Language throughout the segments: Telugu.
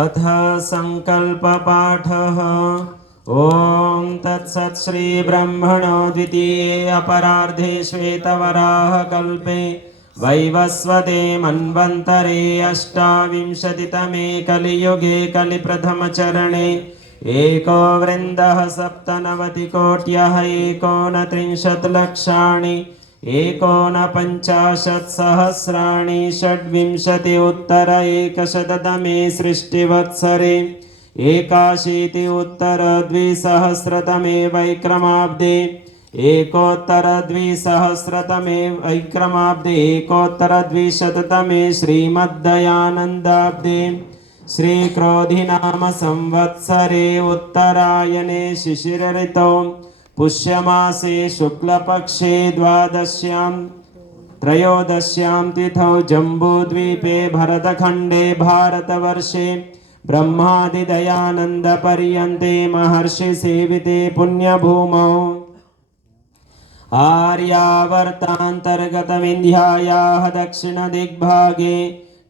अथ संकल्पपाठः। ओम तत्सत् श्री ब्रह्मणो द्वितीये अपरार्धे श्वेतवराह कल्पे वैवस्वते मन्वन्तरे अष्टाविंशतितमे कलियुगे कलिप्रथमचरणे एको वृन्दः सप्तनवतिकोट्यः एकोनत्रिंशत् लक्षाणि एकोनपञ्चाशत्सहस्राणि षड्विंशति उत्तर एकशततमे सृष्टिवत्सरे एकाशीति उत्तर द्विसहस्रतमे वैक्रमाब्दे एकोत्तर द्विसहस्रतमे वैक्रमाब्दे एकोत्तर द्विशततमे श्रीमद्दयानन्दाब्दे श्रीक्रोधिनाम संवत्सरे उत्तरायणे शिशिर ऋतौ पुष्यमासे शुक्लपक्षे द्वादश्यां त्रयोदश्यां तिथौ जम्बूद्वीपे भरतखण्डे भारतवर्षे ब्रह्मादिदयानन्दपर्यन्ते महर्षिसेविते पुण्यभूमौ आर्यावर्तान्तर्गतविन्ध्यायाः दक्षिणदिग्भागे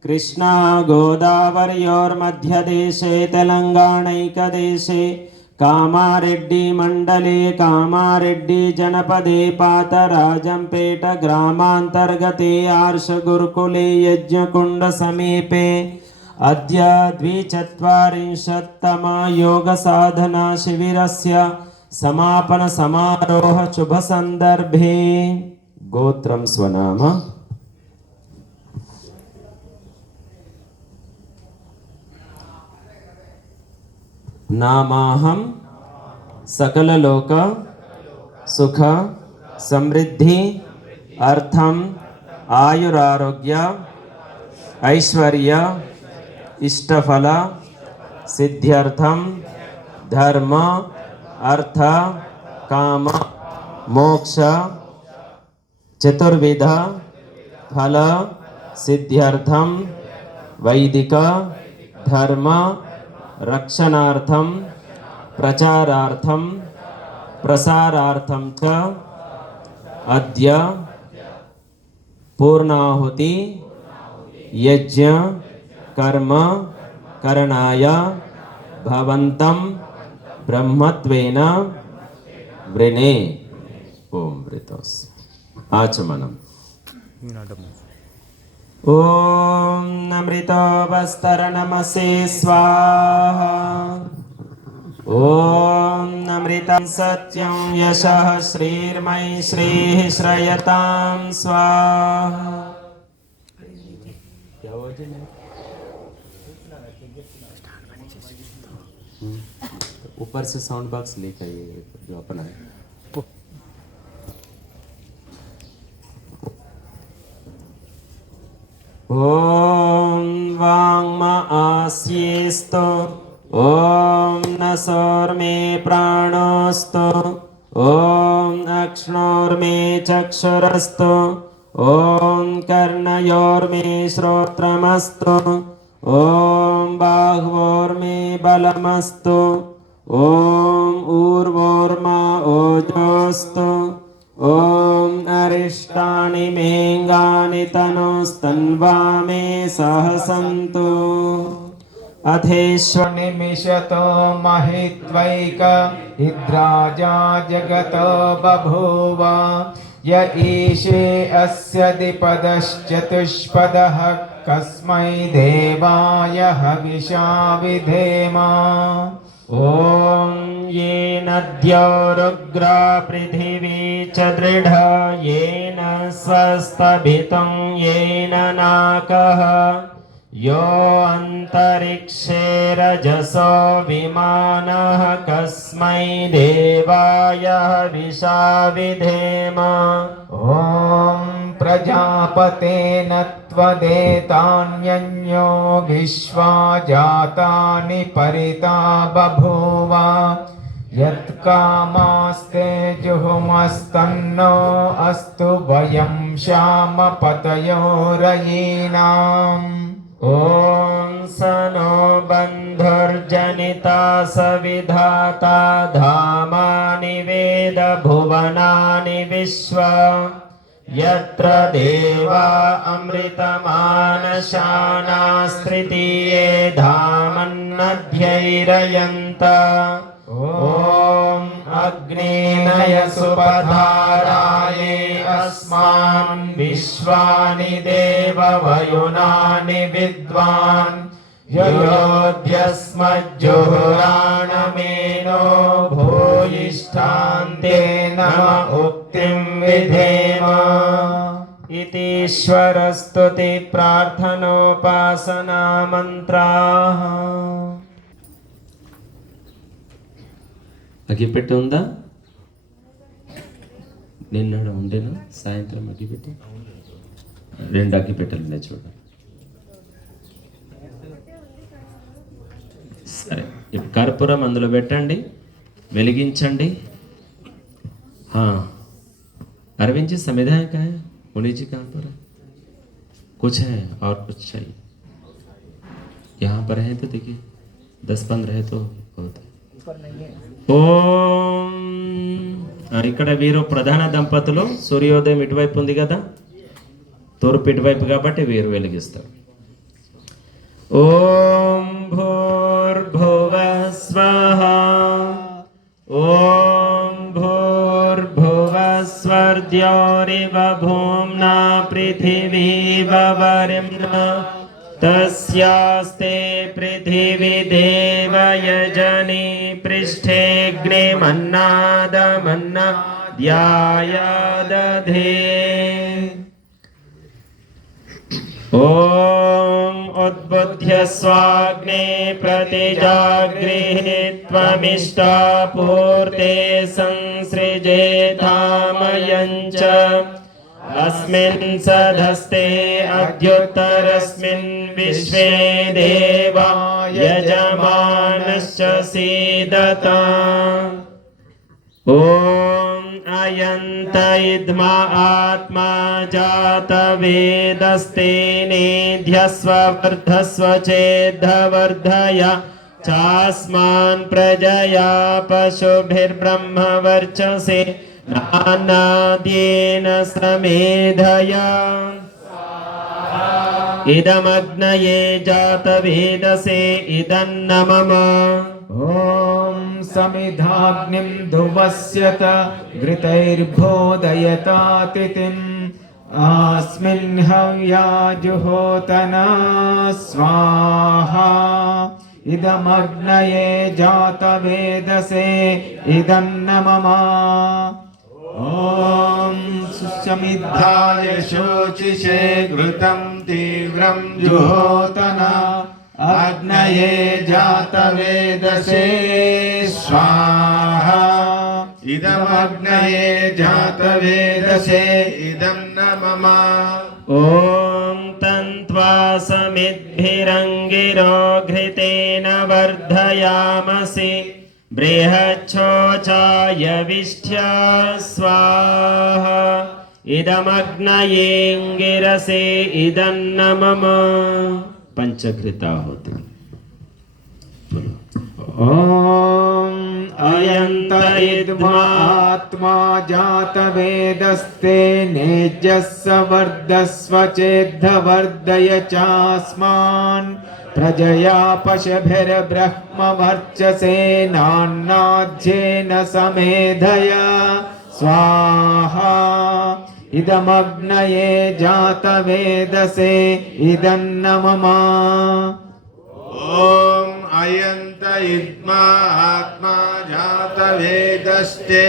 कृष्णा गोदावर्योर्मध्यदेशे तेलङ्गाणैकदेशे कामारेड्डी मंडले कामारेड्डी जनपदे पातराजंपेट ग्रामांतर्गते आर्ष गुरुकुले यज्ञकुंड समीपे अद्य 24तम योग साधना शिविरस्य समापन समारोह शुभ संदर्भे गोत्रं स्वनाम नामाहं सकल लोक सुख समृद्धि अर्थम आयुरारोग्य ऐश्वर्य इष्टफल सिद्ध्यर्थम धर्म अर्थ काम मोक्ष चतुर्विध फल सिद्ध्यर्थम वैदिक धर्म रक्षणार्थम प्रचारार्थम प्रसारार्थम च अद्य पूर्णाहुति यज्ञ कर्म करणाय भवन्तं ब्रह्मत्वेन वृणे। ओम वृतोस् आचमनम्। ओम नमृतो वस्तरणमसे स्वाहा। ओम नमृतं सत्यं यशः श्रीर्मयि श्रीः श्रयतां स्वाहा। ऊपर से साउंड बॉक्स लेकर आइए जो अपना है। ओम वांग्म आस्येस्तो ओम नसोर्मे प्राणोस्तो ओम अक्ष्णोर्मे चक्षुरस्तो ओम कर्णयोर्मे श्रोत्रमस्तो ओम बाह्वोर्मे बलमस्तो ओम ऊर्वोर्मा ओजोस्तो ओम अरिष्टानि मेंगानि तनुस्तन्वा मे सहसन्तु। अथेष्वनिमिषतो महित्वैक इद्राजा जगतो बभूव य ईशे अस्य द्विपदश्चतुष्पदः कस्मै देवाय हविषा विधेम। ओम येन द्यौरुग्रा पृथिवी च दृढ येन स्वस्तभितं येन नाकः यो अन्तरिक्षे रजसो विमानः कस्मै देवाय हविषा विधेम। ॐ प्रजापतेन त्वदेतान्यन्यो विश्वा जातानि परिता बभूव यत्कामास्ते जुहुमस्तन्नो अस्तु वयं श्यामपतयो रयीणाम्। ओम सनो बन्धुर्जनिता सविधाता धामानि वेद भुवनानि विश्व यत्र देवा अमृतमानशानास्तृतीये धामन् मध्यैरयन्त ॐ अग्नेनय सुपधाराये अस्मान् विश्वानि देववयुनानि विद्वान् योऽद्यस्मज्जुहुराणमेनो भूयिष्ठान्ते नम उक्तिं विधेम इतीश्वरस्तुति प्रार्थनोपासना मंत्राः అగ్గిపెట్టె ఉందా? నిన్న ఉండేనా? సాయంత్రం అగ్గిపెట్టె 2 అగ్గిపెట్టెలు ఉన్నాయి చూడండి. సరే, ఇప్పుడు కర్పూరం అందులో పెట్టండి, వెలిగించండి. अरविंद जी संविधान का है, मुनि जी कहाँ पर है? कुछ है और कुछ चाहिए? यहाँ पर है तो देखिए 10-15 है तो बहुत है. ఓం ఇక్కడ వీరు ప్రధాన దంపతులు. సూర్యోదయం ఇటువైపు ఉంది కదా, తూర్పు ఇటువైపు కాబట్టి వీరు వెలిగిస్తారు. ఓం భూర్భువః స్వః ఓం భూర్భువః స్వర్ద్యోరివ భూమ్నా పృథివీవ వరుణా तस्यास्ते पृथिवी देव यजनी पृष्ठेऽग्निमन्नादमन्नाद्याय दधे ॐ उद्बुद्ध्य स्वाग्ने प्रतिजागृहे त्वमिष्टापूर्ते संसृजेधामयञ्च अस्मिन् सधस्ते अद्युत्तरस्मिन् विश्वे देवा यजमानश्च सीदता ॐ अयन्त इद्मा आत्मा जातवेदस्ते नेध्यस्व वर्धस्व चेद्धवर्धय चास्मान् प्रजया पशुभिर्ब्रह्मवर्चसे नानाद्येन समेधय इदमग्नये जातवेदसे इदन्न मम ॐ समिधाग्निं धुवस्यत घृतैर्भोदयतातिथिम् अस्मिन् हव्या जुहोतना स्वाहा इदमग्नये जातवेदसे इदन्न मम ॐ सुसमिद्धाय शोचिषे घृतं तीव्रं जुहोतना अग्नये जातवेदसे स्वाहा इदमग्नये जातवेदसे इदं न मम ॐ तन्त्वा समिद्भिरङ्गिरो घृतेन वर्धयामसि बृहच्छोचाय विष्ठ्या स्वाहा इदमग्नयेऽङ्गिरसे इदन्न मम पंचघृताहुति ॐ अयन्त इद्मात्मा जातवेदस्ते नेजस्व वर्धस्व चेद्धवर्धय चास्मान् प्रजया पशुभिर्ब्रह्मवर्चसे नान्नाद्येन समेधय स्वाहा इदमग्नये जातवेदसे इदन्न मम ॐ अयन्त इद्मा आत्मा जातवेदस्ते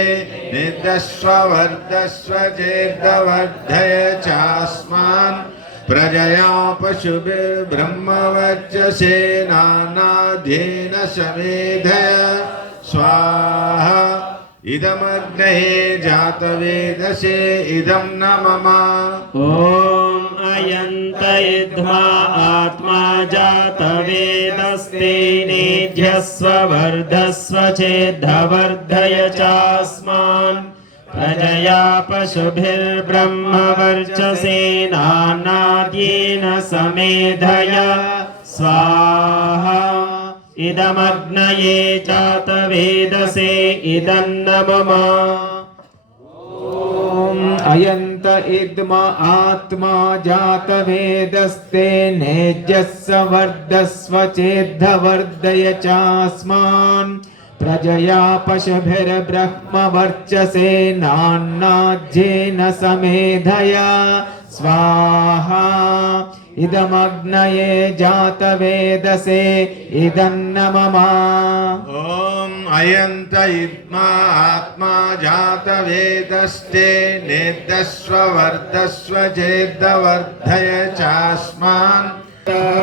निदस्व वर्धस्व चेद्धवर्धय चास्मान् प्रजया पशुभिर्ब्रह्मवर्चसे नानाद्येन समेधय स्वाहा इदमग्नये जातवेदसे इदं न मम ॐ अयन्त इद्मा आत्मा जातवेदस्ते नेध्यस्व वर्धस्व चेद्धवर्धय चास्मान् प्रजया पशुभिर्ब्रह्मवर्चसे नानाद्येन समेधय स्वाहा इदमग्नये जातवेदसे इदन्न मम ॐ अयन्त इद्म आत्मा जातवेदस्ते नेज्यस्स वर्धस्व चेद्धवर्धय चास्मान् प्रजया पशुभिर्ब्रह्मवर्चसेनान्नाज्येन समेधया स्वाहा इदमग्नये जातवेदसे इदन्न मम ॐ अयन्त इद्मा आत्मा जातवेदस्ते नेद्यस्व वर्धस्व चेद्वर्धय चास्मान्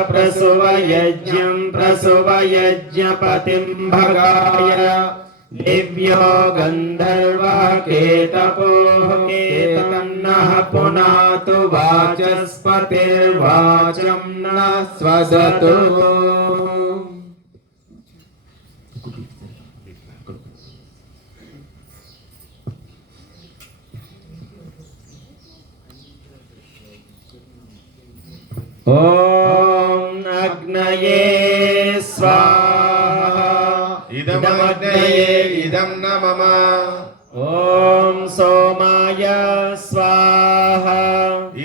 प्रसुवयज्ञं प्रसुवयज्ञपतिं भगाय दिव्यो गन्धर्वः केतपोः केतन्नः पुनातु वाचस्पतिर्वाचं न स्वदतु ॐ अग्नये स्वाहा इदमग्नये इदं न मम ॐ सोमाय स्वाहा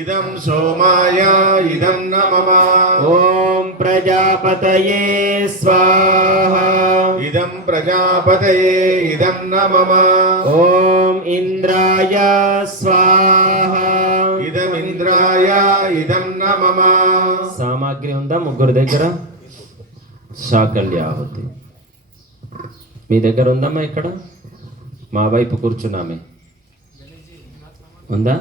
इदं सोमाय इदं न मम ॐ प्रजापतये स्वाहा इदं प्रजापतये इदं न मम ॐ इन्द्राय स्वाहा इदमिन्द्राय इदं न मम సామాగ్రి ఉందా ముగ్గురు దగ్గర శాకల్యాహుతి మీ దగ్గర ఉందమ్మా ఇక్కడ మా వైపు కూర్చున్నామే ఉందా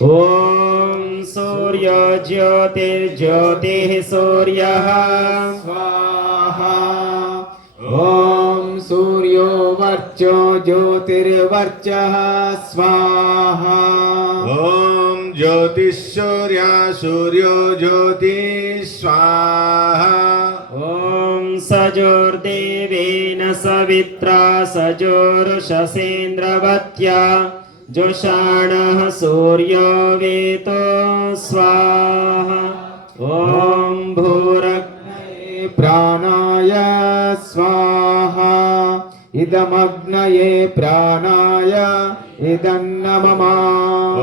ఓం సూర్య జ్యోతిర్జ్యోతిః సూర్యః स्वाहा ॐ सूर्यो वर्चो ज्योतिर्वर्चः स्वाहा ॐ ज्योतिःसूर्या सूर्यो ज्योतिः स्वाहा ఓం సజోర్దేవేన సవిత్రా సజోరుషసేంద్రవత్యా జోషాణః సూర్యో వేతో స్వాహా ఓం భూరగ్నయే प्राणाय स्वाहा इदमग्नये प्राणाय इदन्न मम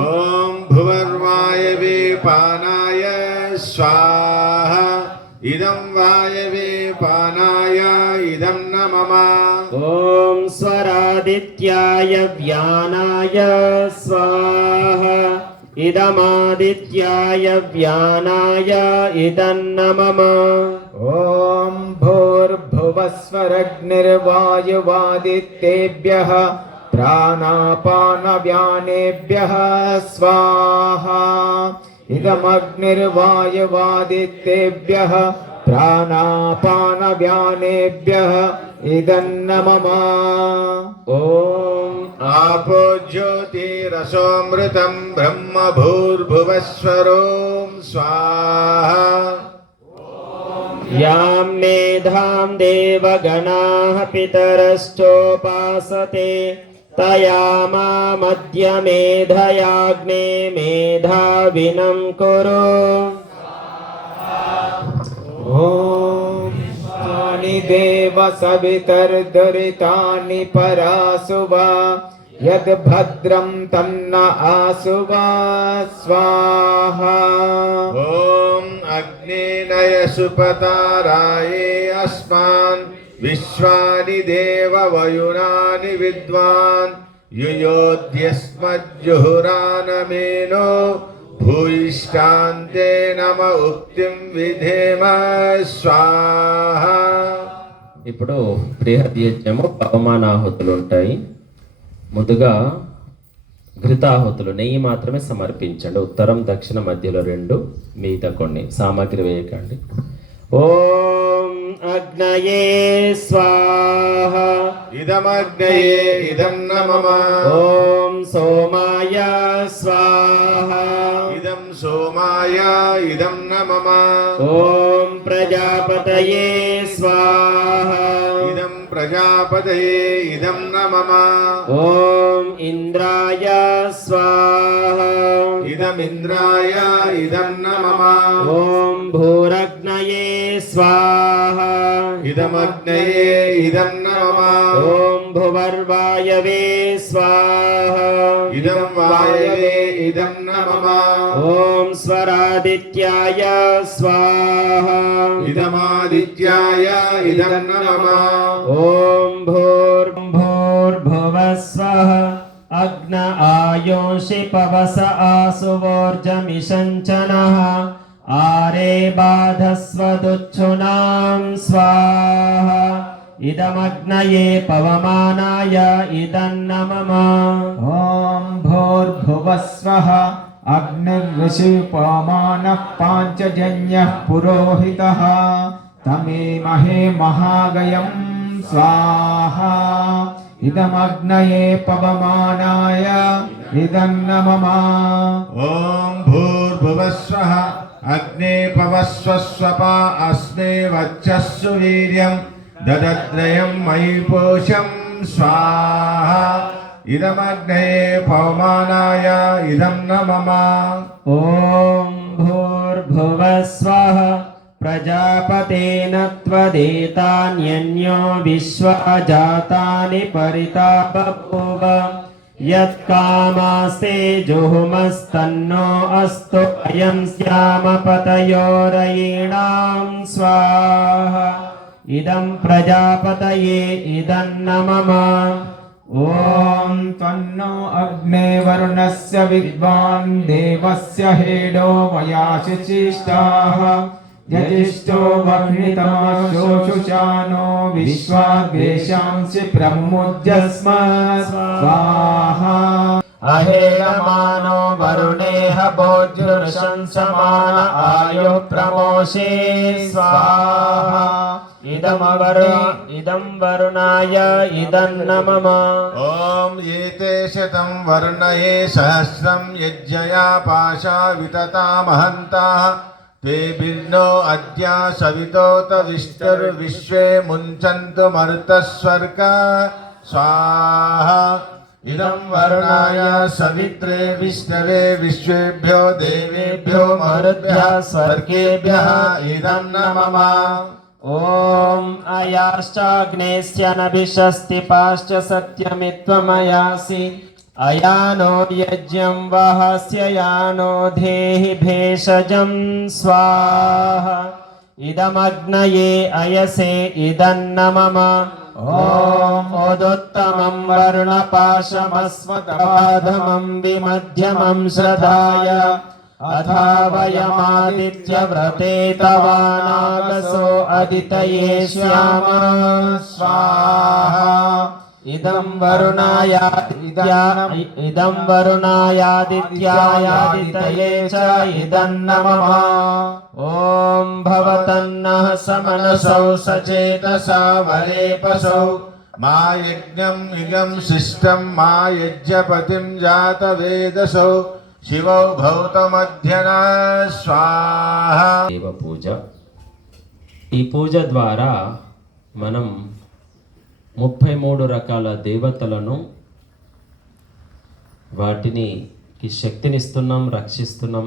ॐ भुवर्वायवे पानाय स्वाहा इदं वायवे पानाय इदं न मम ఓం స్వరాదిత్యాయ వ్యానాయ స్వాహా ఇదమాదిత్యాయ వ్యానాయ ఇదన్న మమ ॐ भूर्भुवस्वरग्निर्वायुवादित्येभ्यः प्राणापानव्यानेभ्यः स्वाहा इदमग्निर्वायुवादित्येभ्यः प्राणापानव्यानेभ्यः इदन्न मम ఓం आपो ज्योतिरसोऽमृतं ब्रह्म भूर्भुवस्वरों स्वाहा యాం మేధాం దేవగణాః పితరశ్చోపాసతే తయామామద్య మేధయాగ్నే మేధావినం కురు ॐ तानि देव सवितर्दुरितानि परासुवा यद्भद्रं तन्न आसुवा स्वाहा ॐ अग्नेनय सुपताराये अस्मान् विश्वानि देववयुनानि विद्वान् युयोध्यस्मज्जुहुरानमेनो भूयिष्ठान्ते नम उक्तिं विधेम स्वाहा ఇప్పుడు బృహద్ యజ్ఞము పవమానాహుతులు ఉంటాయి. ముందుగా ఘృతాహుతులు నెయ్యి మాత్రమే సమర్పించండి. ఉత్తరం దక్షిణ మధ్యలో 2, మిగతా కొన్ని సామాగ్రి వేయకండి. ఓం అగ్నయే స్వాహ इदमग्नये इदं न मम ఓం సోమాయ స్వాహ इदं सोमाय इदं न मम ఓం ప్రజాపతయే స్వాహ इदं प्रजापतये इदं न मम ఓం ఇంద్రాయ స్వాహ इदमिन्द्राय इदं न मम ఓం భూరగ్నయే స్వాహ इदमग्नये इदं न मम ఓం భువర్వాయవే స్వాహ इदं वायवे इदं न मम ॐ स्वरादित्याय स्वाहा इदमादित्याय इदं न मम ॐ भूर्भुवः स्वः अग्न आयोषि पवस आसुवोर्जमिषञ्चनः आरे बाधस्वदुच्छुनां स्वाहा इदमग्नये पवमानाय इदं न मम ॐ भूर्भुवः स्वः अग्निर्ऋषिपवमानः पाञ्चजन्यः पुरोहितः तमेमहे महागयं स्वाहा इदमग्नये पवमानाय इदं न मम ॐ भूर्भुवः स्वः अग्ने पवस्व स्वपा अस्मे वच्चस्सु वीर्यं ददद्रयं मयि पोषं स्वाहा इदमग्नये पवमानाय इदं न मम ॐ भूर्भुवः स्वः प्रजापतेन त्वदेतान्यन्यो विश्वा जातानि परिता बभूव यत्कामास्ते जुहुमस्तन्नो अस्तु अयं स्यामपतयोरयीणां स्वाहा इदं प्रजापतये इदं न मम ॐ त्वन्नो अग्ने वरुणस्य विद्वान् देवस्य हेडो वयाशिचिष्टाः यजिष्ठो वह्नितमशोषुचानो विश्वाद्वेषांसि प्रमुद्यस्म स्वाहा अहेळमानो वरुणेह भोज्युर्शंसमान आयु प्रमोषे स्वाहा इदं वरुणाय इदं न मम ॐ एते शतं वर्णये सहस्रं यज्ञया पाशा वितता महन्ताः ते भिन्नो अद्य सवितोत विष्णुर्विश्वे मुञ्चन्तु मरुतस्वर्ग स्वाहा इदं वरुणाय सवित्रे विष्णवे विश्वेभ्यो देवेभ्यो मरुद्भ्यः स्वर्गेभ्यः इदं न मम ॐ अयाश्चाग्नेस्य नभिषस्ति पाश्च सत्यमित्वमयासि अयानो यज्ञं वहस्य यानो धेहि भेषजं स्वाहा इदमग्नये अयसे इदं न मम ॐ ओदुत्तमं वर्णपाशमस्वतपाधमं विमध्यमं श्रद्धाय अथा वयमादित्यव्रते तवानागसो अदितये श्याम स्वाहा इदं वरुणायादित्यायादितये च इदं न मम ॐ भवतन्नः समनसौ सचेतसा वरेपसौ मा यज्ञं इगं शिष्टं मा यज्ञपतिं जातवेदसौ शिवौ भौतमध्यन स्वाहा దేవ పూజ ఈ పూజ ద్వారా మనం 33 రకాల దేవతలను వాటిని శక్తినిస్తున్నాం, రక్షిస్తున్నాం.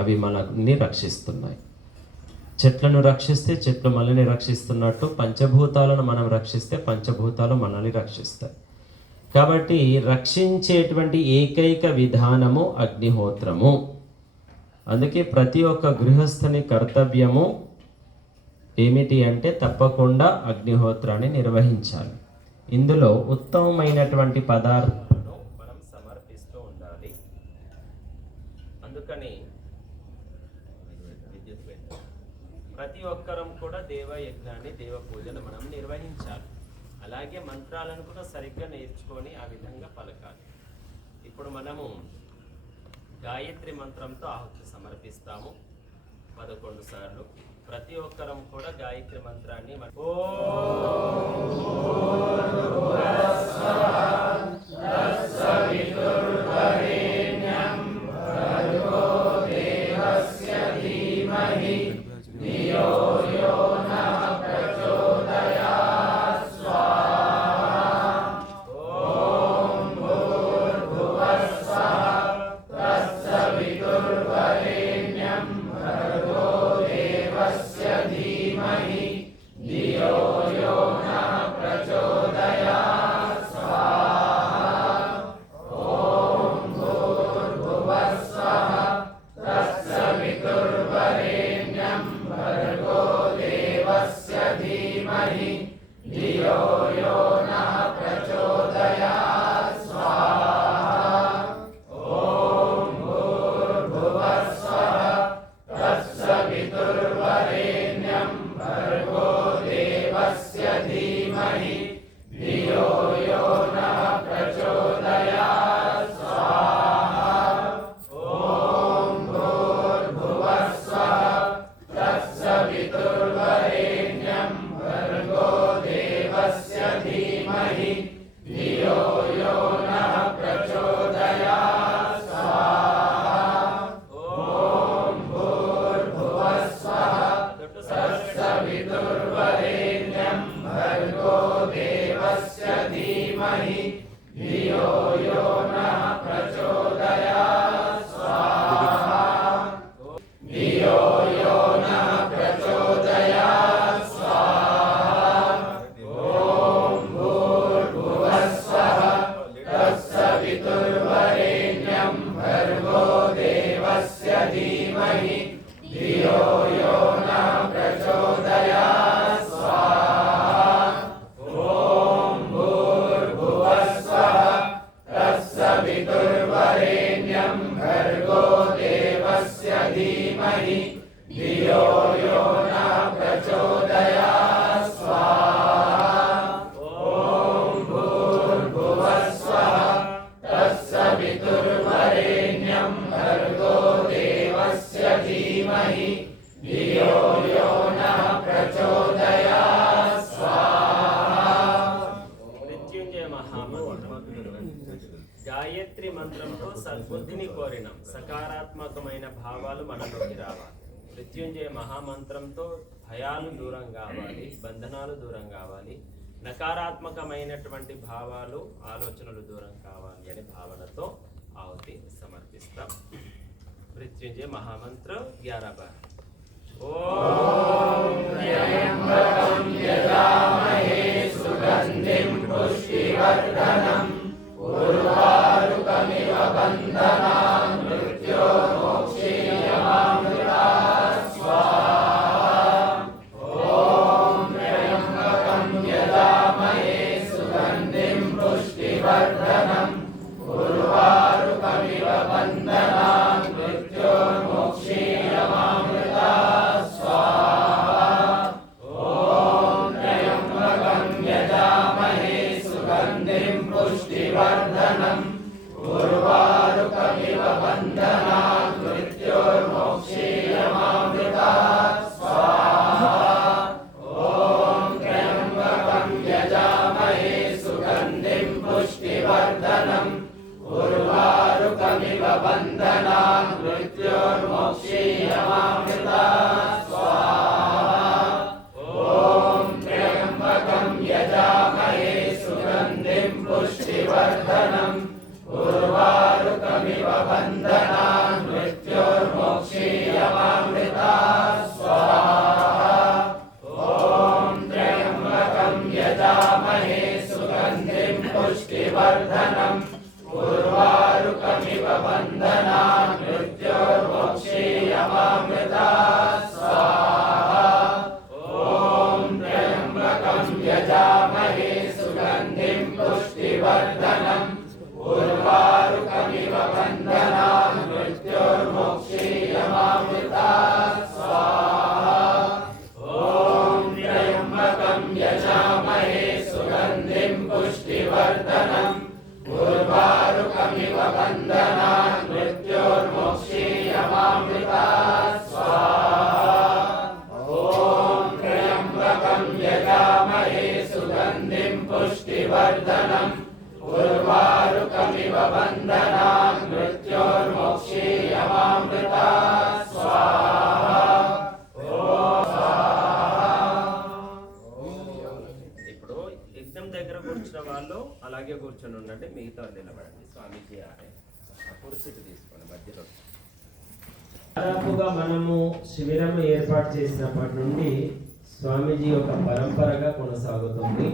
అవి మనల్ని రక్షిస్తున్నాయి. చెట్లను రక్షిస్తే చెట్లు మనల్ని రక్షిస్తున్నట్టు పంచభూతాలను మనం రక్షిస్తే పంచభూతాలు మనల్ని రక్షిస్తాయి. కాబట్టి రక్షించేటువంటి ఏకైక విధానము అగ్నిహోత్రము. అందుకే ప్రతి ఒక్క గృహస్థుని కర్తవ్యము ఏమిటి అంటే తప్పకుండా అగ్నిహోత్రాన్ని నిర్వహించాలి. ఇందులో ఉత్తమమైనటువంటి పదార్థాలను మనం సమర్పిస్తూ ఉండాలి. అందుకని ప్రతి ఒక్కరం కూడా దేవయజ్ఞాన్ని, దేవ పూజను మనం నిర్వహించాలి. అలాగే మంత్రాలను కూడా సరిగ్గా నేర్చుకొని ఆ విధంగా పలకాలి. ఇప్పుడు మనము గాయత్రి మంత్రంతో ఆహుతి సమర్పిస్తాము 11 సార్లు. ప్రతి ఒక్కరం కూడా గాయత్రి మంత్రాన్ని ధియో యో నః ప్రచోదయాత్ స్వాహా ఓం భూర్భువస్వః తత్సవితుర్వరేణ్యం భర్గో దేవస్య ధీమహి ధియో యో నః ప్రచోదయాత్ స్వాహా ఓం భూర్భువస్వః తత్సవితుర్వరేణ్యం భర్గో దేవస్య ధీమహి ధియో యో నః ప్రచోదయాత్ స్వాహా ఓం భూర్భువస్వః తత్సవితుర్వరేణ్యం భర్గో దేవస్య ధీమహి ధియో యో నః ప్రచోదయాత్ స్వాహా. మృత్యుంజయ మహామంత్రం గాయత్రి మంత్రంతో సద్బుద్ధిని కోరినాం. సకారాత్మకమైన భావాలు మనలోకి రావాలి. మృత్యుంజయ మహామంత్రంతో భయాలు దూరం కావాలి, బంధనాలు దూరం కావాలి, నకారాత్మకమైనటువంటి భావాలు ఆలోచనలు దూరం కావాలి అనే భావనతో ఆహుతి సమర్పిస్తాం. మృత్యుంజయ మహామంత్రం 11 బార్. ఓం త్ర్యంబకం యజామహే సుగంధిం పుష్టివర్ధనం ఉర్వారుకమివ బంధనాన్ మృత్యోర్మోక్షీయమామృతాత్ స్వాహా ఓం త్ర్యంబకం యజామహే సుగంధిం పుష్టివర్ధనం ఉర్వారుకమివ బంధనాన్ మృత్యోర్మోక్షీయమామృతాత్ స్వాహా ఓం త్ర్యంబకం యజామహే సుగంధిం పుష్టివర్ధనం ఉర్వారుకమివ బంధనాన్ మృత్యోర్మోక్షీయమామృతాత్ స్వాహా ఓం త్ర్యంబకం యజామహే సుగంధిం పుష్టివర్ధనం ఉర్వారుకమివ బంధనాన్ మృత్యోర్మోక్షీయమామృతాత్ స్వాహా ఓం త్ర్యంబకం యజామహే సుగంధిం పుష్టివర్ధనం ఉర్వారుకమివ బంధనాన్ మృత్యోర్మోక్షీయమామృతాత్ స్వాహా ఓం త్ర్యంబకం యజామహే సుగంధిం పుష్టివర్ధనం ఉర్వారుకమివ బంధనాన్ మృత్యోర్మోక్షీయమామృతాత్ స్వాహా ఓం త్ర్యంబకం యజామహే సుగంధిం పుష్టివర్ధనం ఉర్వారుకమివ బంధనాన్ మృత్యోర్మోక్షీయమామృతాత్ స్వాహా ఓం త్ర్యంబకం యజామహే సుగంధిం పుష్టివర్ధనం ఉర్వారుకమివ బంధనాన్ మృత్యోర్మోక్షీయమామృతాత్ స్వాహా ఓం త్ర్యంబకం యజామహే సుగంధిం పుష్టివర్ధనం ఉర్వారుకమివ బంధనాన్ మృత్యోర్మోక్షీయమామృతాత్ స్వాహా ఇప్పుడు యజ్ఞం దగ్గర కూర్చున్న వాళ్ళు అలాగే కూర్చొని ఉండండి, మిగతా వాళ్ళు నిలబడండి. స్వామీజీ ఆడే కుర్చీకి తీసుకోండి మధ్యలో. దాదాపుగా మనము శిబిరం ఏర్పాటు చేసినప్పటి నుండి స్వామీజీ ఒక పరంపరగా కొనసాగుతుంది.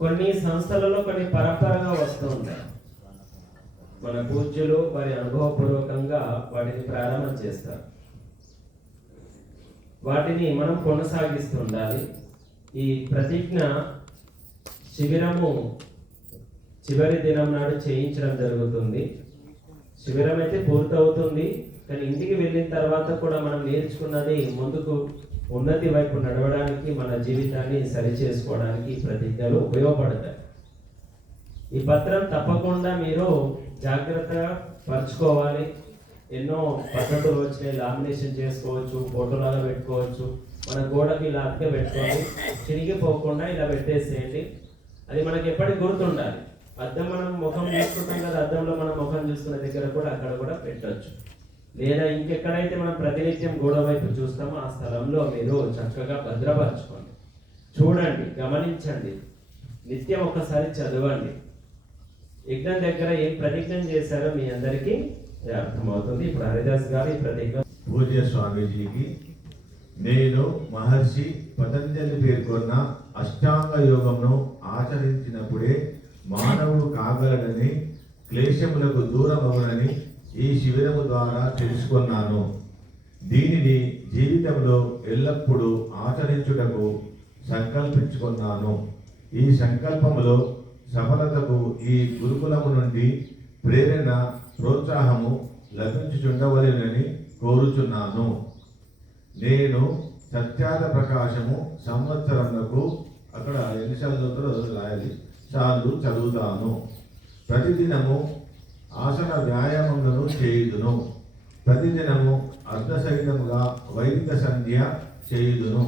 కొన్ని సంస్థలలో కొన్ని పరంపరగా వస్తూ ఉంటాయి. మన పూజ్యులు వారి అనుభవపూర్వకంగా వాటిని ప్రారంభం చేస్తారు. వాటిని మనం కొనసాగిస్తుండాలి. ఈ ప్రతిజ్ఞ శిబిరము చివరి దినం నాడు చేయించడం జరుగుతుంది. శిబిరం అయితే పూర్తవుతుంది, కానీ ఇంటికి వెళ్ళిన తర్వాత కూడా మనం నేర్చుకున్నది ముందుకు ఉన్నతి వైపు నడవడానికి, మన జీవితాన్ని సరి చేసుకోవడానికి ఈ ప్రతిజ్ఞలు ఉపయోగపడతాయి. ఈ పత్రం తప్పకుండా మీరు జాగ్రత్తగా పరుచుకోవాలి. ఎన్నో పద్ధతులు వచ్చినాయి, లామినేషన్ చేసుకోవచ్చు, ఫోటోలాగా పెట్టుకోవచ్చు. మన గోడకి ఇలా అద్దె పెట్టుకోండి, చిరిగిపోకుండా ఇలా పెట్టేసేయండి. అది మనకి ఎప్పటికి గుర్తుండాలి. అద్దం మనం ముఖం చూసుకుంటాం కదా, అద్దంలో మనం ముఖం చూసుకున్న దగ్గర కూడా అక్కడ కూడా పెట్టవచ్చు. లేదా ఇంకెక్కడైతే మనం ప్రతినిత్యం గోడ వైపు చూస్తామో ఆ స్థలంలో మీరు చక్కగా భద్రపరచుకోండి. చూడండి, గమనించండి, నిత్యం ఒకసారి చదవండి. యజ్ఞం దగ్గర ఏం ప్రతిజ్ఞ చేశారో మీ అందరికీ అర్థమవుతుంది. ఇప్పుడు హరిదాస్ గారు ఈ ప్రతిజ్ఞ పూజ్య స్వామీజీకి నేను మహర్షి పతంజలి పేర్కొన్న అష్టాంగ యోగంను ఆచరించినప్పుడే మానవుడు కాగలడని, క్లేశములకు దూరమవునని ఈ శిబిరము ద్వారా తెలుసుకున్నాను. దీనిని జీవితంలో ఎల్లప్పుడూ ఆచరించుటకు సంకల్పించుకున్నాను. ఈ సంకల్పములో సఫలతకు ఈ గురుకులము నుండి ప్రేరణ, ప్రోత్సాహము లభించుచుండవలెనని కోరుచున్నాను. నేను సత్యాల ప్రకాశము సంవత్సరములకు, అక్కడ ఎన్నిసార్లు రాయాలి, సార్లు చదువుతాను. ప్రతిదినము ఆసన వ్యాయామములను చేయుదును. ప్రతిదినము అర్ధసహితముగా వైదిక సంధ్య చేయుదును.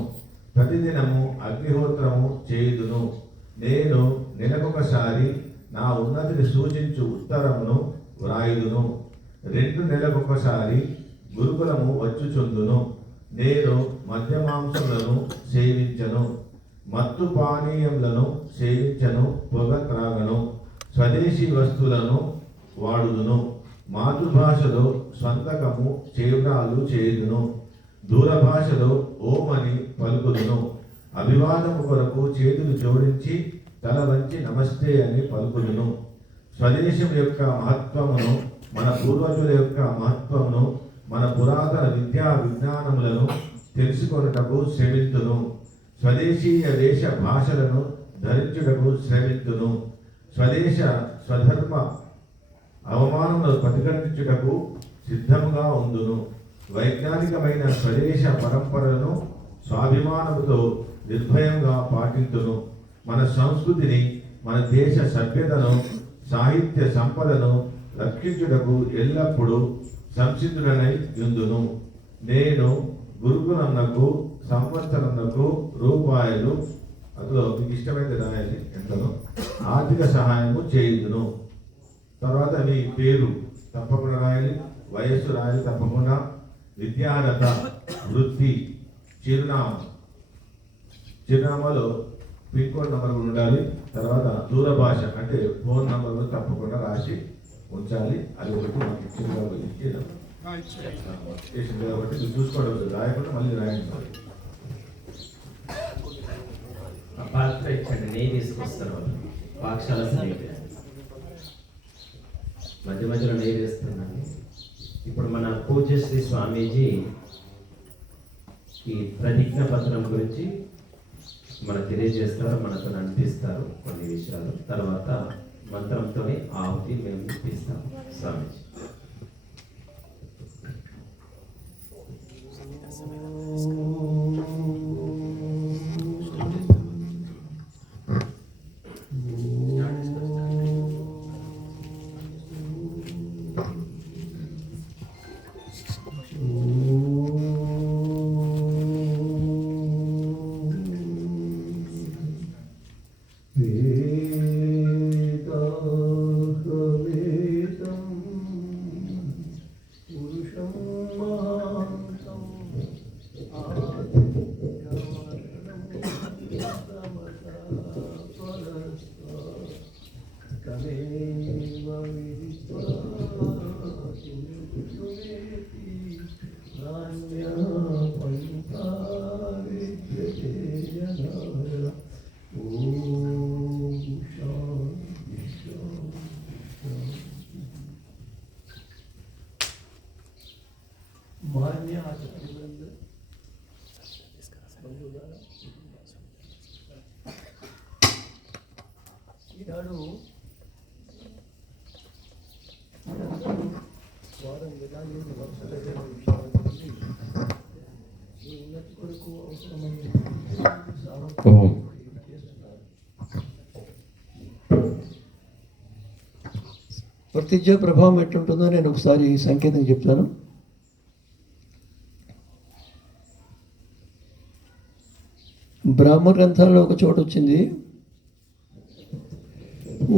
ప్రతిదినము అగ్నిహోత్రము చేయుదును. నేను నెలకొకసారి నా ఉన్నతిని సూచించు ఉత్తరమును వ్రాయుదును. 2 నెలలకొకసారి గురుకులము వచ్చుచుందును. నేను మద్యమాంసములను సేవించను, మత్తు పానీయములను సేవించను, పొగ త్రాగను, స్వదేశీ వస్తువులను వాడుదును. మాతృభాషలో స్వంతకము చేయుటాలు చేయుదును. దూరభాషలో ఓమని పలుకుదును. అభివాదము కొరకు చేతులు జోడించి తల వంచి నమస్తే అని పలుకుదును. స్వదేశం యొక్క మహత్వమును, మన పూర్వజుల యొక్క మహత్వమును, మన పురాతన విద్యా విజ్ఞానములను తెలుసుకొనుటకు శ్రమింతును. స్వదేశీయ దేశ భాషలను ధరించుటకు శ్రమింతును. స్వధర్మ అవమానములను ప్రతిఘటించుటకు సిద్ధముగా ఉందును. వైజ్ఞానికమైన స్వదేశ పరంపరలను స్వాభిమానముతో నిర్భయంగా పాటింతును. మన సంస్కృతిని, మన దేశ సభ్యతను, సాహిత్య సంపదను రక్షించుటకు ఎల్లప్పుడూ సంసిద్ధుడనై యుందును. నేను గురుకులన్నకు సంవత్సరమునకు రూపాయలు, అందులో మీకు ఇష్టమైతే రాయాలి ఎంతనో, ఆర్థిక సహాయము చేయుదును. తర్వాత మీ పేరు తప్పకుండా రాయాలి, వయస్సు రాయాలి తప్పకుండా, విద్యార్హత, వృత్తి, చిరునామాలో పిన్ కోడ్ నెంబర్ కూడా ఉండాలి. తర్వాత దూరభాష అంటే ఫోన్ నెంబర్ తప్పకుండా రాసి ఉంచాలి. అది ఒకటి మాకు ఇచ్చింది కాబట్టి మీరు చూసుకోవడం రాయకుండా మళ్ళీ రాయండి. పాత్ర ఇచ్చండి, నెయ్యి తీసుకొస్తారు వాళ్ళు పాఠశాల సరిగ్గా మధ్య మధ్యలో నెయ్యి వేస్తున్నాను. ఇప్పుడు మన పూజ్య శ్రీ స్వామీజీ ఈ ప్రతిజ్ఞ పత్రం గురించి మనకు తెలియజేస్తారు, మనతో అనిపిస్తారు కొన్ని విషయాలు. తర్వాత మంత్రంతో ఆహుతి మేము ఇప్పిస్తాం. స్వామీజీ ఈనాడు వారం విధానం ఈ ఉన్నతి కొరకు అవసరమైన ప్రతిజ్ఞ ప్రభావం ఎట్లుంటుందో నేను ఒకసారి సంకేతం చెప్తాను. బ్రాహ్మ గ్రంథాల్లో ఒక చోట వచ్చింది,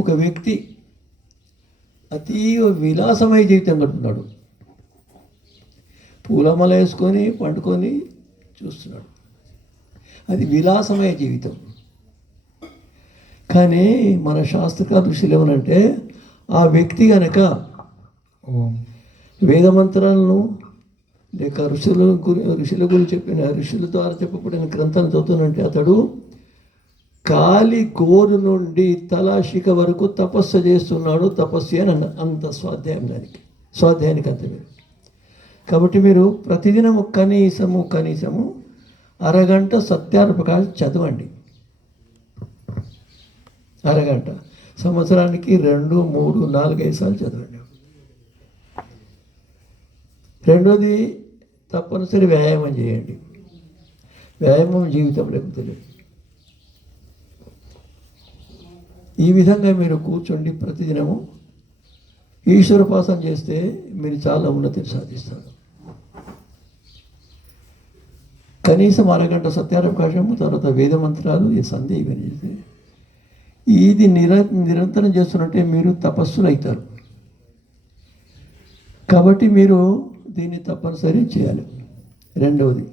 ఒక వ్యక్తి అతీవ విలాసమయ జీవితం గడుపుతున్నాడు. పూలమాల వేసుకొని పండుకొని చూస్తున్నాడు. అది విలాసమయ జీవితం. కానీ మన శాస్త్రకార దృష్టిలో ఏమనంటే ఆ వ్యక్తి కనుక వేద మంత్రాలను లేక ఋషుల గురించి చెప్పిన ఋషుల ద్వారా చెప్పబడిన గ్రంథాలను చదువుతున్నంటే అతడు కాలి గోరు నుండి తలాశిక వరకు తపస్సు చేస్తున్నాడు. తపస్సు అని అంత స్వాధ్యాయానికి అంత మీరు. కాబట్టి మీరు ప్రతిదినము కనీసము అరగంట సత్యాన ప్రకాశం చదవండి. అరగంట, సంవత్సరానికి 2, 3, 4, 5 సార్లు చదవండి. రెండోది తప్పనిసరి వ్యాయామం చేయండి. వ్యాయామం జీవితం లేకపోతే ఈ విధంగా మీరు కూర్చోండి. ప్రతిదినము ఈశ్వరోపాసన చేస్తే మీరు చాలా ఉన్నతిని సాధిస్తారు. కనీసం అరగంట సత్యావకాశము, తర్వాత వేద మంత్రాలు, ఈ సంధి ఇవన్నీ చేస్తే ఇది నిరంతరం చేస్తున్నట్టే మీరు తపస్సులు అవుతారు. కాబట్టి మీరు దీన్ని తప్పనిసరి చేయాలి. రెండవది,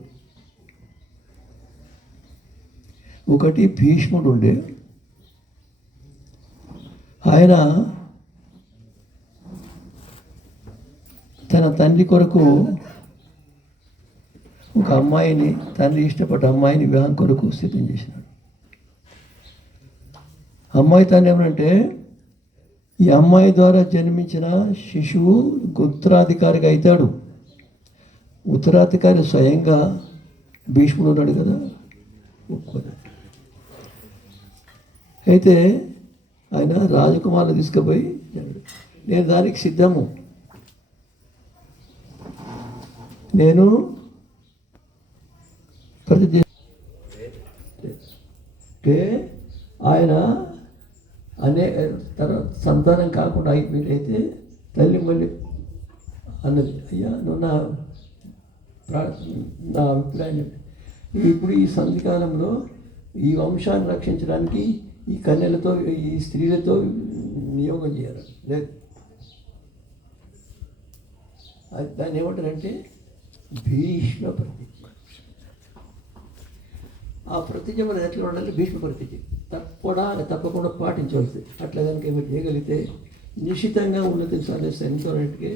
ఒకటి భీష్ముడు ఉండే, ఆయన తన తండ్రి కొరకు ఒక అమ్మాయిని, తండ్రి ఇష్టపడ్డ అమ్మాయిని వివాహం కొరకు సిద్ధం చేసినాడు. అమ్మాయి తండ్రి ఏమనంటే, ఈ అమ్మాయి ద్వారా జన్మించిన శిశువు ఉత్తరాధికారిగా అవుతాడు. ఉత్తరాధికారి స్వయంగా భీష్ముడు ఉన్నాడు కదా, ఒప్పుకోలేదు. అయితే ఆయన రాజకుమారులు తీసుకుపోయి, నేను దానికి సిద్ధము, నేను అంటే ఆయన తర్వాత సంతానం కాకుండా అయిపోయినైతే తల్లి మళ్ళీ అన్నది, అయ్యా నువ్వు నా అభిప్రాయం ఇప్పుడు ఈ సంధికాలంలో ఈ వంశాన్ని రక్షించడానికి ఈ కన్యలతో, ఈ స్త్రీలతో నియోగం చేయాలి. లేదు, దాన్ని ఏమంటారంటే భీష్మ ప్రతిజ్ఞ. ఆ ప్రతిజ్ఞ మనం ఎట్లా ఉండాలి? భీష్మ ప్రతిజ్ఞ తప్పకుండా పాటించవలసి. అట్లా కనుక ఏమి చేయగలిగితే నిశ్చితంగా ఉన్నతిని సాధిస్తే ఎంతోనంటే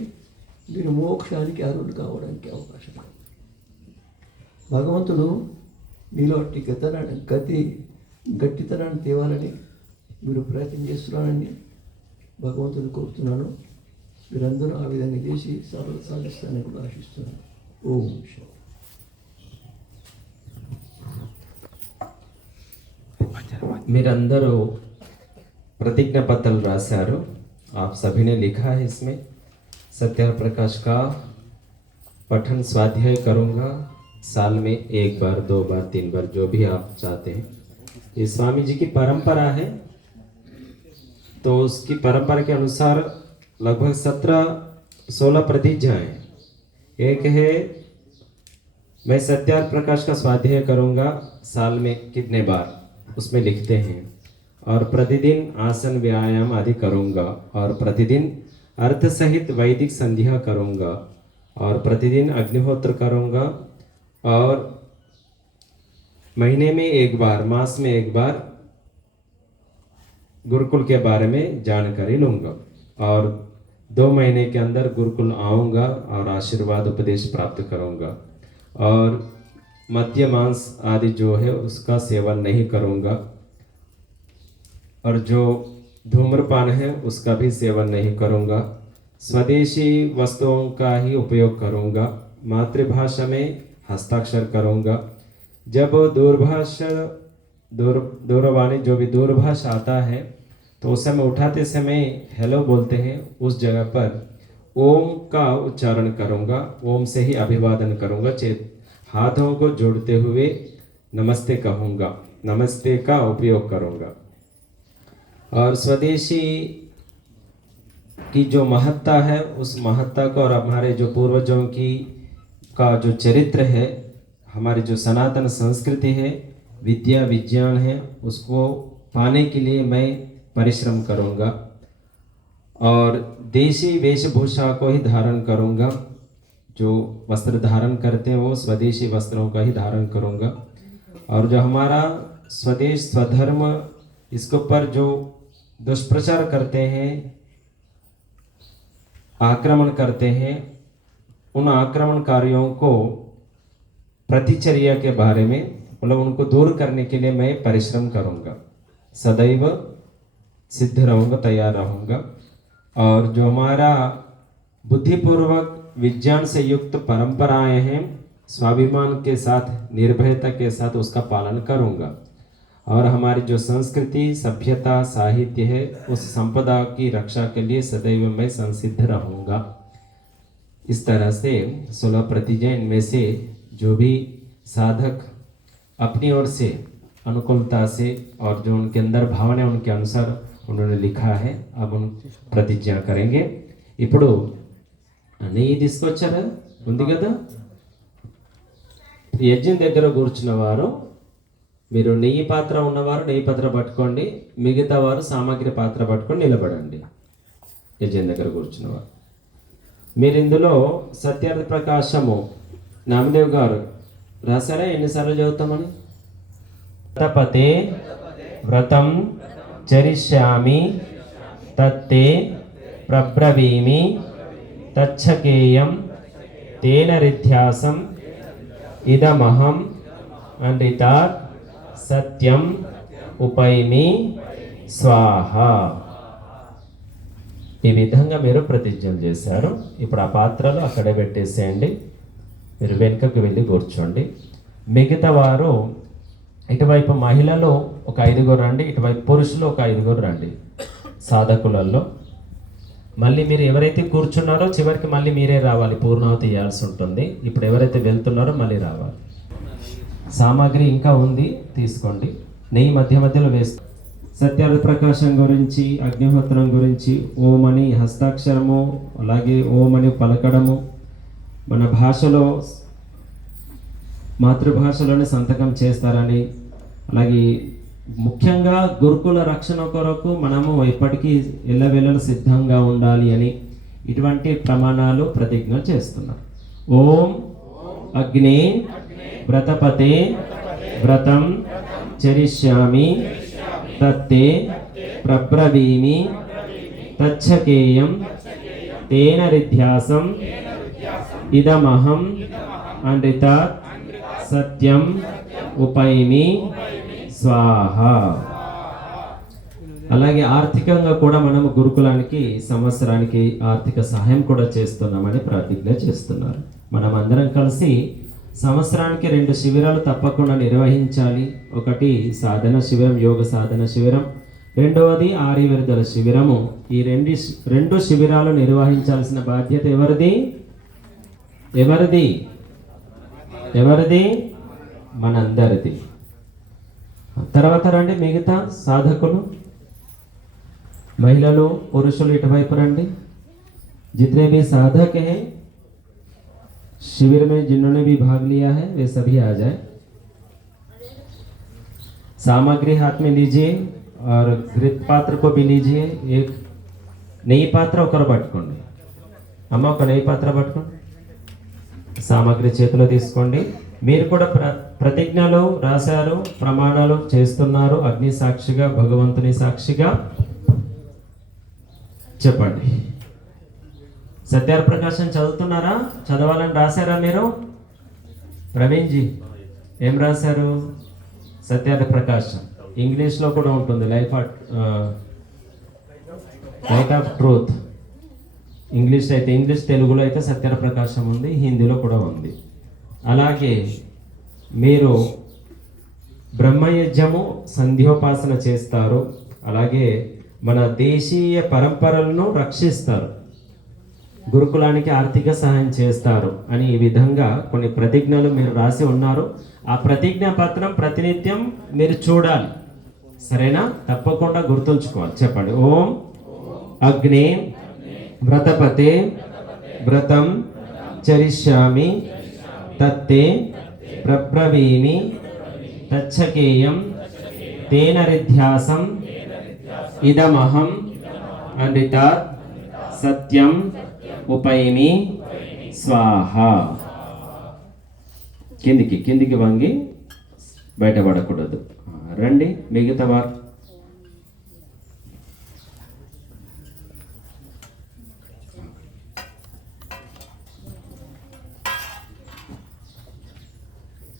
మీరు మోక్షానికి అర్హులు కావడానికి అవకాశం. భగవంతుడు మీలో గట్టితనాన్ని తేవాలని మీరు ప్రయత్నం చేస్తున్నానని భగవంతుని కోరుతున్నాను. మీరందరూ ఆ విధంగా చేసి సాధిస్తానని కూడా ఆశిస్తున్నాను. ఓం శాంతి. మీరందరూ प्रतिज्ञा पत्र राशारो, आप सभी ने लिखा है इसमें। सत्यार प्रकाश का पठन स्वाध्याय करूँगा साल में 1 बार, 2 बार, 3 बार, जो भी आप चाहते हैं। ये स्वामी जी की परंपरा है, तो उसकी परंपरा के अनुसार लगभग 17-16 प्रतिज्ञाएं। एक है, मैं सत्यार प्रकाश का स्वाध्याय करूँगा साल में कितने बार, उसमें लिखते हैं। और प्रतिदिन आसन व्यायाम आदि करूँगा, और प्रतिदिन अर्थ सहित वैदिक संध्या करूँगा, और प्रतिदिन अग्निहोत्र करूँगा, और महीने में 1 बार, मास में 1 बार गुरुकुल के बारे में जानकारी लूँगा, और 2 महीने के अंदर गुरुकुल आऊँगा और आशीर्वाद उपदेश प्राप्त करूँगा, और मद्य मांस आदि जो है उसका सेवन नहीं करूँगा, और जो धूम्रपान है उसका भी सेवन नहीं करूँगा। स्वदेशी वस्तुओं का ही उपयोग करूँगा। मातृभाषा में हस्ताक्षर करूँगा। जब दूरवाणी जो भी दूरभाष आता है तो उस समय उठाते समय हेलो बोलते हैं, उस जगह पर ओम का उच्चारण करूँगा। ओम से ही अभिवादन करूँगा। हाथों को जोड़ते हुए नमस्ते कहूँगा। नमस्ते का उपयोग करूँगा। और स्वदेशी की जो महत्ता है, उस महत्ता को, और हमारे जो पूर्वजों की का जो चरित्र है, हमारी जो सनातन संस्कृति है, विद्या विज्ञान है, उसको पाने के लिए मैं परिश्रम करूँगा। और देशी वेशभूषा को ही धारण करूँगा। जो वस्त्र धारण करते हैं वो स्वदेशी वस्त्रों का ही धारण करूँगा। और जो हमारा स्वदेश स्वधर्म, इसके ऊपर जो दुष्प्रचार करते हैं, आक्रमण करते हैं, उन आक्रमणकारियों को प्रतिचर्या के बारे में मतलब उनको दूर करने के लिए मैं परिश्रम करूँगा, सदैव सिद्ध रहूँगा, तैयार रहूँगा। और जो हमारा बुद्धिपूर्वक विज्ञान से युक्त परंपराएं हैं, स्वाभिमान के साथ, निर्भयता के साथ उसका पालन करूँगा। और हमारी जो संस्कृति, सभ्यता, साहित्य है, उस संपदा की रक्षा के लिए सदैव मैं संसिद्ध रहूँगा। इस तरह से 16 प्रतिज्ञा, इनमें से जो भी साधक अपनी ओर से अनुकूलता से और जो उनके अंदर भावना है उनके अनुसार उन्होंने लिखा है। अब उन प्रतिज्ञा करेंगे। ఇప్పుడు నెయ్యి తీసుకొచ్చారా? ఉంది కదా. యజ్ఞం దగ్గర కూర్చున్న వారు, మీరు నెయ్యి పాత్ర ఉన్నవారు నెయ్యి పాత్ర పట్టుకోండి, మిగతా వారు సామాగ్రి పాత్ర పట్టుకొని నిలబడండి. యజ్ఞం దగ్గర కూర్చున్నవారు. మీరు ఇందులో సత్యార్థ ప్రకాశము నామదేవ్ గారు రాశారా? ఎన్నిసార్లు చదువుతామని? వ్రతపతే వ్రతం చరిష్యామి తత్తే ప్రబ్రవీమి తచ్చకేయం తేన రిధ్యాసం ఇదమహం అనృతాత్ సత్యం ఉపైమి స్వాహ. ఈ విధంగా మీరు ప్రతిజ్ఞలు చేశారు. ఇప్పుడు ఆ పాత్రలు అక్కడే పెట్టేసేయండి. మీరు వెనుకకు వెళ్ళి కూర్చోండి. మిగతా వారు ఇటువైపు మహిళలు ఒక 5 రండి, ఇటువైపు పురుషులు ఒక 5 రండి సాధకులలో. మళ్ళీ మీరు ఎవరైతే కూర్చున్నారో చివరికి మళ్ళీ మీరే రావాలి, పూర్ణావతి ఇవ్వాల్సి ఉంటుంది. ఇప్పుడు ఎవరైతే వెళ్తున్నారో మళ్ళీ రావాలి. సామాగ్రి ఇంకా ఉంది, తీసుకోండి. నెయ్యి మధ్య మధ్యలో వేసుకో. సత్యార్థ ప్రకాశం గురించి, అగ్నిహోత్రం గురించి ఓం అని హస్తాక్షరము, అలాగే ఓం అని పలకడము, మన భాషలో మాతృభాషలోనే సంతకం చేస్తారని, అలాగే ముఖ్యంగా గురుకుల రక్షణ కొరకు మనము ఎప్పటికీ ఎల్లవేళలు సిద్ధంగా ఉండాలి అని ఇటువంటి ప్రమాణాలు ప్రతిజ్ఞ చేస్తున్నారు. ఓం అగ్నే వ్రతపతే వ్రతం చరిష్యామి తత్తే ప్రబ్రవీమి తచ్చకేయం తేన రిధ్యాసం ఇదమహం అనృతాత్ సత్యం ఉపైమి స్వాహ. అలాగే ఆర్థికంగా కూడా మనము గురుకులానికి సంవత్సరానికి ఆర్థిక సహాయం కూడా చేస్తున్నామని ప్రతిజ్ఞ చేస్తున్నారు. మనం అందరం కలిసి సంవత్సరానికి 2 శిబిరాలు తప్పకుండా నిర్వహించాలి. ఒకటి సాధన శిబిరం, యోగ సాధన శిబిరం, రెండవది ఆర్యవిరుద్ధల శిబిరము. ఈ రెండు శిబిరాలు నిర్వహించాల్సిన బాధ్యత ఎవరిది? ఎవరిది? ఎవరిది? మనందరిది. తర్వాత రండి మిగతా సాధకులు, महिलाओं पुरुषों इटवाइप రండి. जितने भी साधक हैं शिविर में, जिन्होंने भी भाग लिया है, वे सभी आ जाए. सामग्री हाथ में लीजिए और घृत पात्र को भी लीजिए. एक नई पात्र ఒకరు పట్టుకోండి. అమ్మ ఒక నెయ్యి పాత్ర పట్టుకోండి. సామగ్రి చేతిలో తీసుకోండి. మీరు కూడా ప్రతిజ్ఞలు రాశారు, ప్రమాణాలు చేస్తున్నారు. అగ్ని సాక్షిగా, భగవంతుని సాక్షిగా చెప్పండి. సత్యార్థ ప్రకాశం చదువుతున్నారా? చదవాలని రాశారా మీరు? ప్రవీణ్ జీ ఏం రాశారు? సత్యార్థ ప్రకాశం ఇంగ్లీష్లో కూడా ఉంటుంది, లైట్ ఆఫ్ ట్రూత్. ఇంగ్లీష్ అయితే ఇంగ్లీష్, తెలుగులో అయితే సత్యార్థ ప్రకాశం ఉంది, హిందీలో కూడా ఉంది. అలాగే మీరు బ్రహ్మయజ్ఞము, సంధ్యోపాసన చేస్తారు. అలాగే మన దేశీయ పరంపరలను రక్షిస్తారు, గురుకులానికి ఆర్థిక సహాయం చేస్తారు అని ఈ విధంగా కొన్ని ప్రతిజ్ఞలు మీరు రాసి ఉన్నారు. ఆ ప్రతిజ్ఞా పత్రం ప్రతినిత్యం మీరు చూడాలి, సరేనా? తప్పకుండా గుర్తుంచుకోవాలి. చెప్పండి. ఓం అగ్నే వ్రతపతే వ్రతం చరిష్యామి తత్తే ప్రబ్రవీమి తచ్చకేయం తేన రిధ్యాసం ఇదమహం అనృతాత్ సత్యం ఉపైమి స్వాహ. కిందికి కిందికి వంగి బయటపడకూడదు. రండి మిగతా వారు.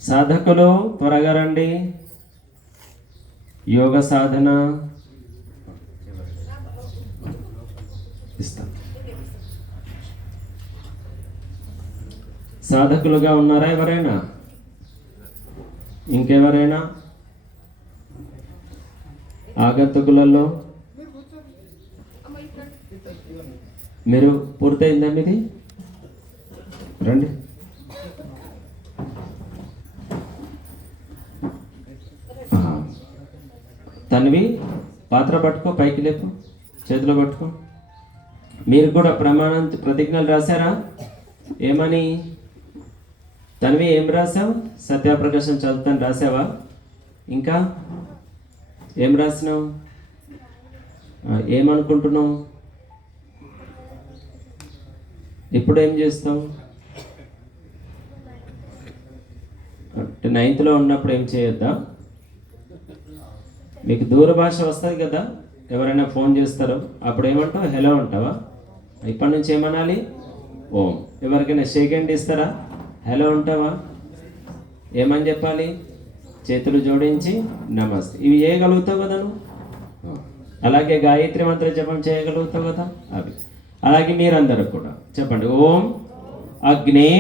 సాధకులు త్వరగా రండి. యోగ సాధన ఇస్తాం. సాధకులుగా ఉన్నారా ఎవరైనా? ఇంకెవరైనా ఆగంతుకులలో? మీరు పూర్తయిందా మీది? రండి. తన్వి పాత్ర పట్టుకో, పైకి లేపు, చేతిలో పట్టుకో. మీరు కూడా ప్రతిజ్ఞలు రాశారా? ఏమని? తన్వి ఏం రాసావు? సత్యప్రకాశం చదువుతాను రాసావా? ఇంకా ఏం రాసినావు? ఏమనుకుంటున్నావు? ఇప్పుడు ఏం చేస్తావు? అంటే 9th ఉన్నప్పుడు ఏం చేయొద్దా? మీకు దూర భాష వస్తుంది కదా, ఎవరైనా ఫోన్ చేస్తారో అప్పుడు ఏమంటావు? హలో అంటావా? ఇప్పటి నుంచి ఏమనాలి? ఓం. ఎవరికైనా షేక్ హ్యాండ్ ఇస్తారా? హలో అంటావా? ఏమని చెప్పాలి? చేతులు జోడించి నమస్తే. ఇవి చేయగలుగుతావు కదా నువ్వు. అలాగే గాయత్రి మంత్ర జపం చేయగలుగుతావు కదా అవి. అలాగే మీరందరూ కూడా చెప్పండి. ఓం అగ్నే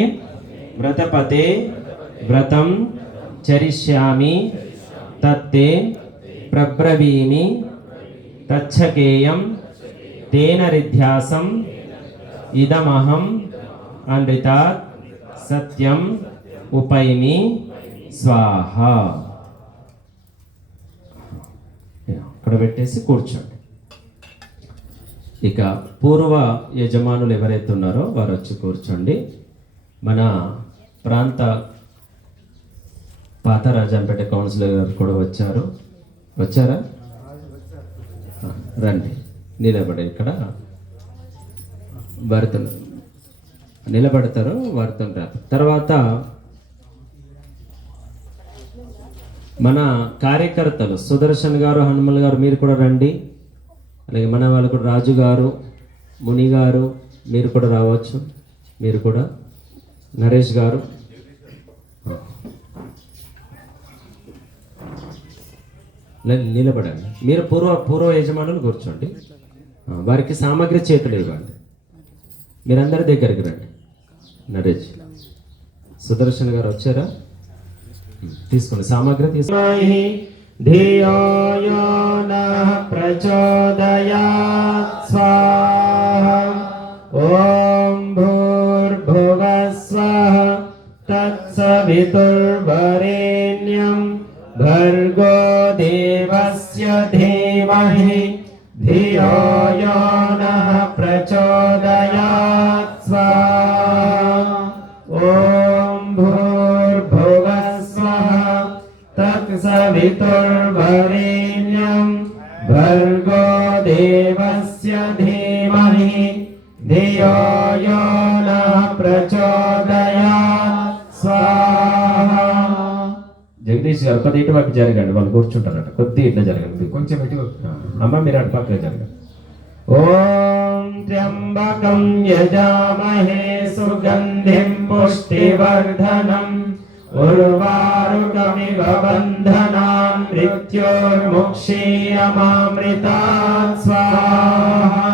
వ్రతపతే వ్రతం చరిష్యామి తత్తే ప్రబ్రవీమి తచ్చకేయం తేన రిధ్యాసం ఇదమహం అమృతాత్ సత్యం ఉపైమి స్వాహ. అక్కడ పెట్టేసి కూర్చోండి. ఇక పూర్వ యజమానులు ఎవరైతే ఉన్నారో వారు వచ్చి కూర్చోండి. మన ప్రాంత పాత రాజంపేట కౌన్సిలర్ గారు కూడా వచ్చారా? రండి, నిలబడి ఇక్కడ వారితో నిలబడతారు. వారితో తర్వాత మన కార్యకర్తలు సుదర్శన్ గారు, హనుమల్ గారు మీరు కూడా రండి. అలాగే మన వాళ్ళు కూడా రాజు గారు, ముని గారు మీరు కూడా రావచ్చు. మీరు కూడా నరేష్ గారు నిలబడండి. మీరు పూర్వ యజమానులు కూర్చోండి. వారికి సామాగ్రి చేతులు ఇవ్వండి. మీరందరి దగ్గరికి రండి. నరేష్, సుదర్శన్ గారు వచ్చారా? తీసుకోండి, సామాగ్రి తీసుకోండి. ధియోయో నః ప్రచోదయాత్ స్వాహా. ఓం భూర్భువః స్వః తత్సవితుర్వరేణ్యం భర్గో దేవస్య ధీమహి ధియో యో నః ప్రచోదయాత్ స్వాహా. ఓం భూర్భువః స్వః తత్సవితుర్వరేణ్యం భర్గో దేవస్య ధీమహి ధియో యో నః ప్రచోదయాత్ స్వాహా. జగదీష్ గారు కొద్ది ఇటువైపు జరగండి, వాళ్ళు కూర్చుంటారట. కొద్ది ఇట్లా జరగండి, కొంచెం ఇటు. అమ్మ మీరు అటు పక్కన జరగండి. ఓం త్ర్యంబకం యజామహే సుగంధిం పుష్టివర్ధనం ఉర్వారుకమివ బంధనాన్ మృత్యోర్ముక్షీయమామృతాత్ స్వాహా.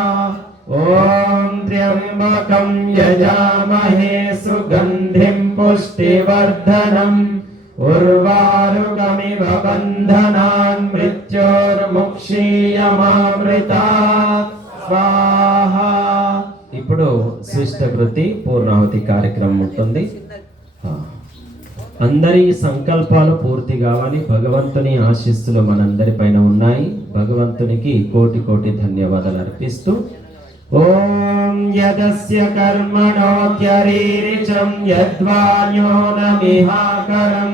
ఓం త్ర్యంబకం యజామహే సుగంధిం పుష్టివర్ధనం ఉర్వారుకమివ బంధనాన్ మృత్యోర్ముక్షీయమామృతాత్ స్వాహా. ఇప్పుడు శిష్టవృత్తి పూర్ణాహుతి కార్యక్రమం ఉంటుంది. అందరి సంకల్పాలు పూర్తి కావాలి. భగవంతుని ఆశీస్సులు మనందరి పైన ఉన్నాయి. భగవంతునికి కోటి కోటి ధన్యవాదాలు అర్పిస్తూ ఓం యదస్య కర్మణోత్యరీరిచం యద్వాన్యో నమిహాకరం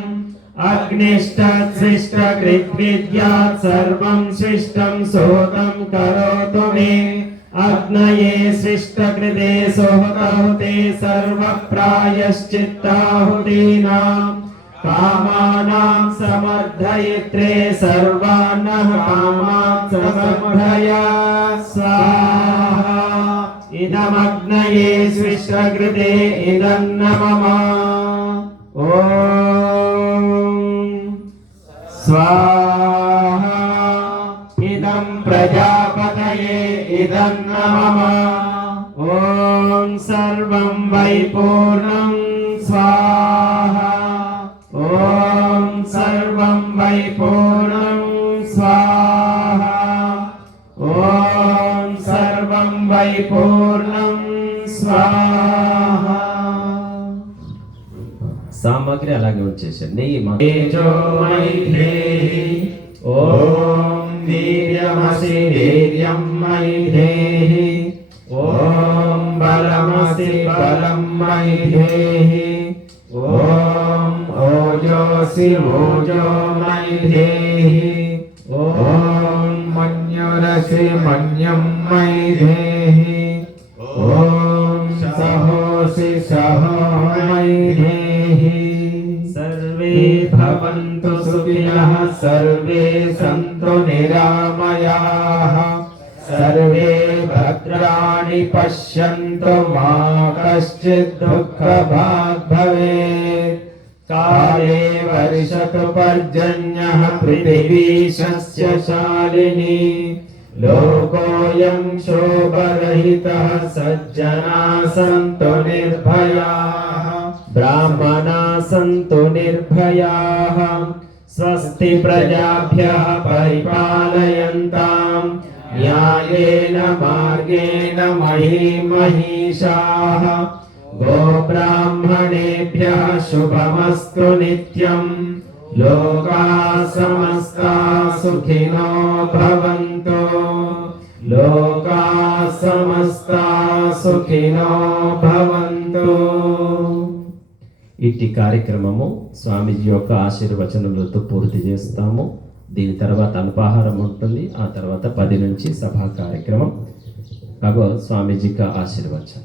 అగ్నిష్టశిష్టకృద్విద్యాత్ సర్వం శిష్టం సోతం కరోతు మే అగ్నయే శిష్టకృతే సోహతహుతే సర్వప్రాయశ్చిత్తాహుతీనాం కామానాం సమర్థయిత్రే సర్వాన్నః కామాన్ సమర్థయ స్వాహా. ఇదమగ్నయే శిష్టకృతే ఇదం న మమ. ఓం स्वाहा इदं प्रजापतये इदं न मम ॐ सर्वं वै पूर्णं स्वाहा ॐ सर्वं वै पूर्णं स्वाहा ॐ सर्वं वै पूर्णं स्वाहा సామాగ్రి అలాగే ఉంచేసారు. నెయ్యి तेजोमयि ॐ वीर्यमसि वीर्यं मयि देहि ॐ बलमसि बलं मयि देहि ॐ ओजोऽसि ओजो मयि देहि ॐ मन्युरसि मन्यं मयि देहि ॐ सहोऽसि सहो मयि देहि सर्वे भवन्तु सुखिनः सर्वे सन्तु निरामयाः सर्वे भद्राणि पश्यन्तु मा कश्चित् दुःखभाग् भवेत् काले वर्षतु पर्जन्यः पृथिवी सस्यशालिनी लोकोऽयं शोभरहितः सज्जनाः सन्तु निर्भयाः ब्राह्मणाः सन्तु निर्भयाः स्वस्ति प्रजाभ्यः परिपालयन्तां न्यायेन मार्गेण महीमहीषाः गोब्राह्मणेभ्यः शुभमस्तु नित्यं लोकाः समस्ताः सुखिनो भवन्तु लोकाः समस्ताः सुखिनो भवन्तु. ఇట్టి కార్యక్రమము స్వామీజీ యొక్క ఆశీర్వచనములతో పూర్తి చేస్తాము. దీని తర్వాత అల్పాహారం ఉంటుంది. ఆ తర్వాత 10 నుంచి సభా కార్యక్రమం. अब स्वामी जी का आशीर्वचन.